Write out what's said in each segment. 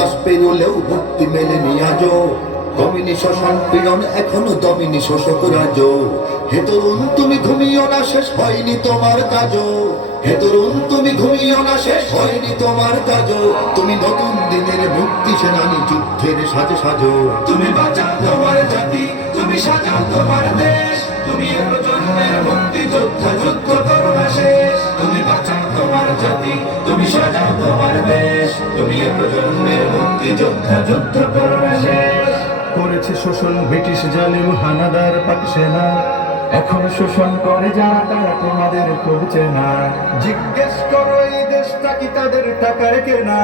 50 পেরোলেও ভক্তি মেলেনি আজো, দমিনী শোষণ পীড়ন এখনো দমিনী শোষক রাজো। হে তরুণ তুমি ঘুমিও না, শেষ হয়নি তোমার কাজও। হে তরুণ তুমি ঘুমিও না, শেষ হয়নি তোমার কাজও। তুমি নতুন দিনের মুক্তি সেনানী, যুদ্ধের সাজে সাজো। তুমি বাঁচাও তোমার জাতি, তুমি সাজাও তোমার দেশ, তুমি এ প্রজন্মের মুক্তি যোদ্ধা, যুদ্ধ করো না শেষ। তুমি বাঁচাও তোমার জাতি, তুমি সাজাও তোমার দেশ, তুমি এ প্রজন্মের মুক্তি যোদ্ধা, যুদ্ধ করো না শেষ। করেছে শোষণ ব্রিটিশ জালিম হানাদার পাক সেনা, এখন শোষণ করে যারা তারা তোমাদের করছে না। জিজ্ঞেস করো এই দেশটা কি তাদের টাকায় কেনা,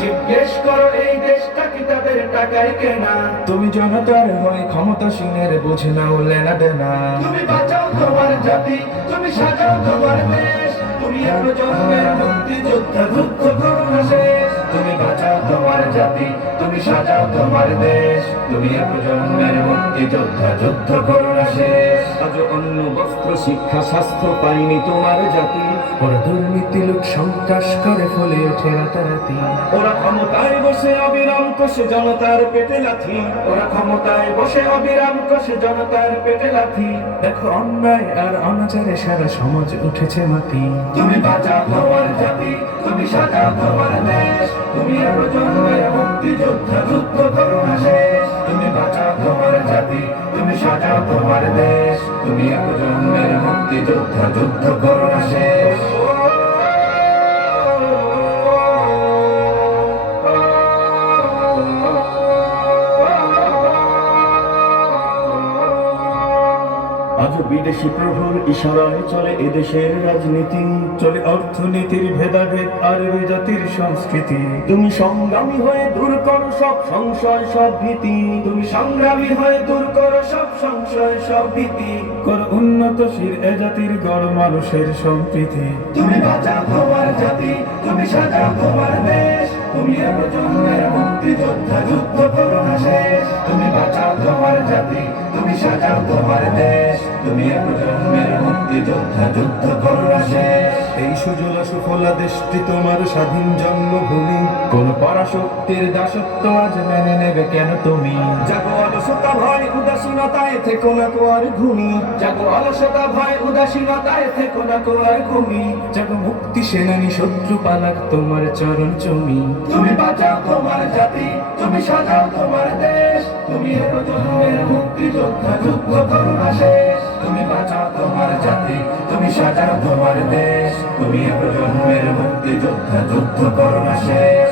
জিজ্ঞেস করো এই দেশটা কি তাদের টাকায় কেনা। তুমি জনতার হয়ে ক্ষমতাসীনের বুঝে নাও লেনা দেনা। তুমি বাঁচাও তোমার জাতি, তুমি সাজাও তোমার দেশ, তুমি এ প্রজন্মের মুক্তি যোদ্ধা, যুদ্ধ করো না শেষ। তুমি বাঁচাও তোমার জাতি, তুমি সাজাও তোমার দেশ, তুমি এ প্রজন্মের মুক্তি যোদ্ধা, যুদ্ধ করো না শেষ। আজ অন্ন বস্ত্র শিক্ষা স্বাস্থ্য পাইনি তোমার জাতি, ওরা দুর্নীতি লোক সন্ত্রাস করে ফলে ওঠে রাতারাতি। ওরা ক্ষমতায় বসে অবিরাম কষে জনতার পেটে লাথি, ওরা ক্ষমতায় বসে অবিরাম কষে জনতার পেটে লাথি। দেখো অন্যায় আর অনাচারে সারা সমাজ উঠেছে মাটি। তুমি বাঁচাও তোমার জাতি, তুমি সাজাও তোমার দেশ, তুমি এ প্রজন্মের মুক্তি যোদ্ধা, যুদ্ধ করো না শেষ। তুমি বাঁচাও তোমার জাতি, তুমি সাজাও তোমার দেশ, তুমি এ প্রজন্মের মুক্তি যোদ্ধা, যুদ্ধ করো না শেষ। আজ বিদেশি প্রভুর ইশারায় চলে এদেশের রাজনীতি, চলে অর্থনীতির ভেদাভেদ আর জাতির সংস্কৃতি। তুমি সংগ্রামী হয়ে দূর করো সব সংশয় সব ভীতি, তুমি সংগ্রামী হয়ে দূর করো সব সংশয় সব ভীতি। কর উন্নতশীল এ জাতির গড় মানুষের সম্প্রীতি। তুমি বাঁচাও তোমার জাতি, তুমি সাজাও তোমার দেশ, তুমি এ প্রজন্মের মুক্তি যোদ্ধা, যুদ্ধ করো না শেষ। তুমি বাঁচাও তোমার জাতি, তুমি সাজাও তোমার দেশ, তুমি এ প্রজন্মের মুক্তি যোদ্ধা, যুদ্ধ করো না শেষ। এই সুজলা সুফলা দেশটি তোমার স্বাধীন জন্মভূমি, কোন পরাশক্তির দাসত্ব আজ মেনে নেবে কেন তুমি? জাগো অলসতা ভয় উদাসীনতায় থেকো না কো আর ঘুমি, জাগো অলসতা ভয় উদাসীনতায় থেকো না কো আর ঘুমি। জাগো মুক্তি সেনানী শত্রু পালাক তোমার চরণ চুমি। তুমি বাঁচাও তোমার জাতি, তুমি সাজাও তোমার দেশ, তুমি এ প্রজন্মের মুক্তি যোদ্ধা, যুদ্ধ করো না শেষ। তুমি বাঁচাও তোমার জাতি, তুমি সাজাও তোমার দেশ, তুমি এ প্রজন্মের মুক্তি যোদ্ধা, যুদ্ধ করো না শেষ।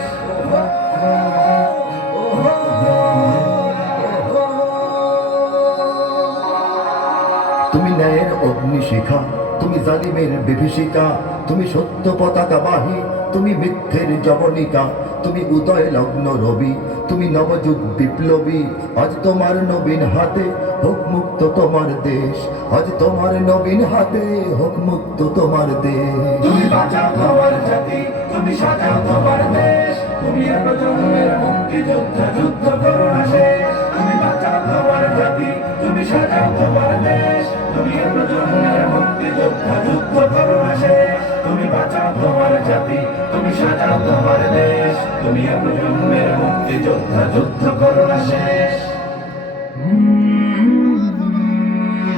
তুমি ন্যায়ের অগ্নিশিখা, তুমি জালিমের বিভীষিকা, তুমি সত্য পতাকা বাহী, তুমি মিথ্যের জবনিকা। তুমি উদয় লগ্ন রবি, তুমি নবযুগ বিপ্লবী। আজ তোমার নবীন হাতে হোক মুক্ত তোমার দেশ, আজ তোমার নবীন হাতে হোক মুক্ত তোমার দেশ। তুমি বাঁচাও তোমার জাতি, তুমি সাজাও তোমার দেশ, তুমি এ প্রজন্মের মুক্তি যোদ্ধা, যুদ্ধ করো না শেষ। তুমি বাঁচাও তোমার জাতি, তুমি সাজাও তোমার দেশ, তুমি এ প্রজন্মের মুক্তি যোদ্ধা, যুদ্ধ করো না শেষ। তুমি বাঁচাও তোমার জাতি, তুমি সাজাও তোমার দেশ, তুমি এ প্রজন্মের মুক্তি যোদ্ধা, যুদ্ধ করো না শেষ।